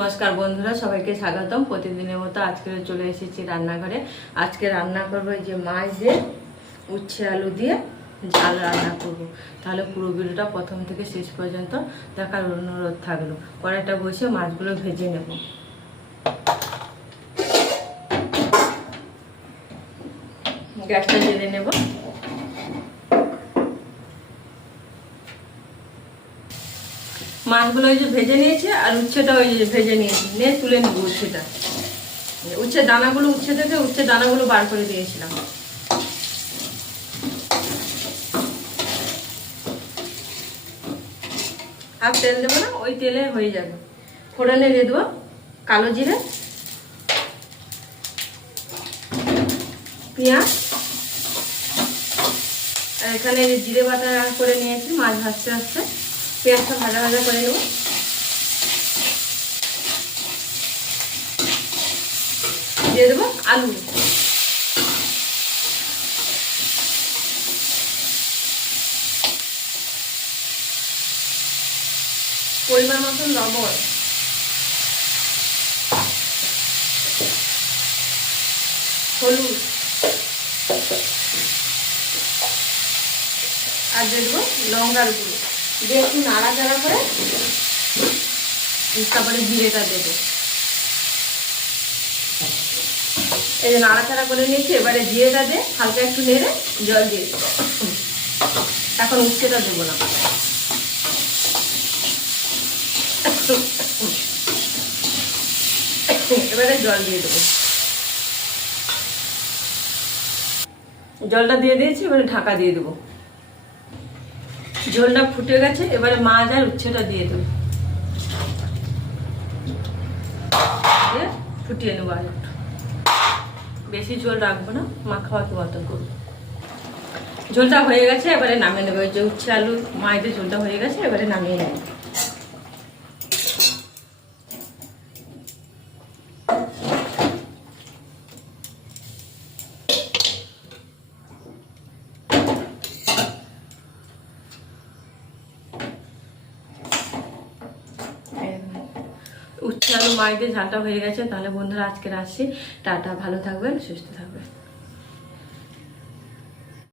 নমস্কার বন্ধুরা, সবাইকে স্বাগতম। প্রতিদিনের মতো আজকে চলে এসেছি রান্নাঘরে। আজকে রান্না করব যে মাছ দিয়ে উচ্ছে আলু দিয়ে ঝাল রান্না করব। তাহলে পুরো ভিডিওটা প্রথম থেকে শেষ পর্যন্ত দেখার অনুরোধ থাকল। কড়াইটা বসে মাছগুলো ভেজে নেব। গ্যাসটা জেলে নেব। মাছগুলো ওই যে ভেজে নিয়েছি আর উচ্ছেটা ওই যে ভেজে নিয়েছি, নিয়ে তুলে নেব উচ্ছেটা। উচ্ছে দানাগুলো, উচ্ছে থেকে উচ্ছে দানাগুলো বার করে দিয়েছিলাম। আর তেল দেবো না, ওই তেলে হয়ে যাবে। ফোড়নে দিয়ে দেবো কালো জিরে, পেঁয়াজ, আর এখানে জিরে বাটা করে নিয়েছি, মাছ ভাজতে ভাজতে। পেঁয়াজটা ভাজা ভাজা করে নেব। দিয়ে দেবো আলু। পরিমাণ মতন লবণ। হলুদ। আর দিয়ে দেবো লঙ্কার গুঁড়ো। দিয়ে একটু নাড়াচাড়া করে তারপরে জিরেটা দেবো। এই যে নাড়াচাড়া করে নিয়েছি, এবারে জিরেটা দিয়ে হালকা একটু নেড়ে জল দিয়ে এখন উচ্ছেটা দেবো না। এবারে জল দিয়ে দেবো। জলটা দিয়ে দিয়েছি, এবারে ঢাকা দিয়ে দেবো। ঝোলটা ফুটে গেছে, এবারে মাছ আর উচ্ছেটা দিয়ে দেবো। দিয়ে ফুটিয়ে নেব আর একটু। বেশি ঝোল রাখব না মাখা মাখি মতন করব। ঝোলটা হয়ে গেছে, এবারে নামিয়ে নেব। যে উচ্ছে আলু, মায়েদের ঝোলটা হয়ে গেছে, এবারে নামিয়ে নেব। উচ্ছে আলু মায়েদের ঝালটা হয়ে গেছে, তাহলে বন্ধুরা আজকে আসছি। টাটা, ভালো থাকবেন, সুস্থ থাকবেন।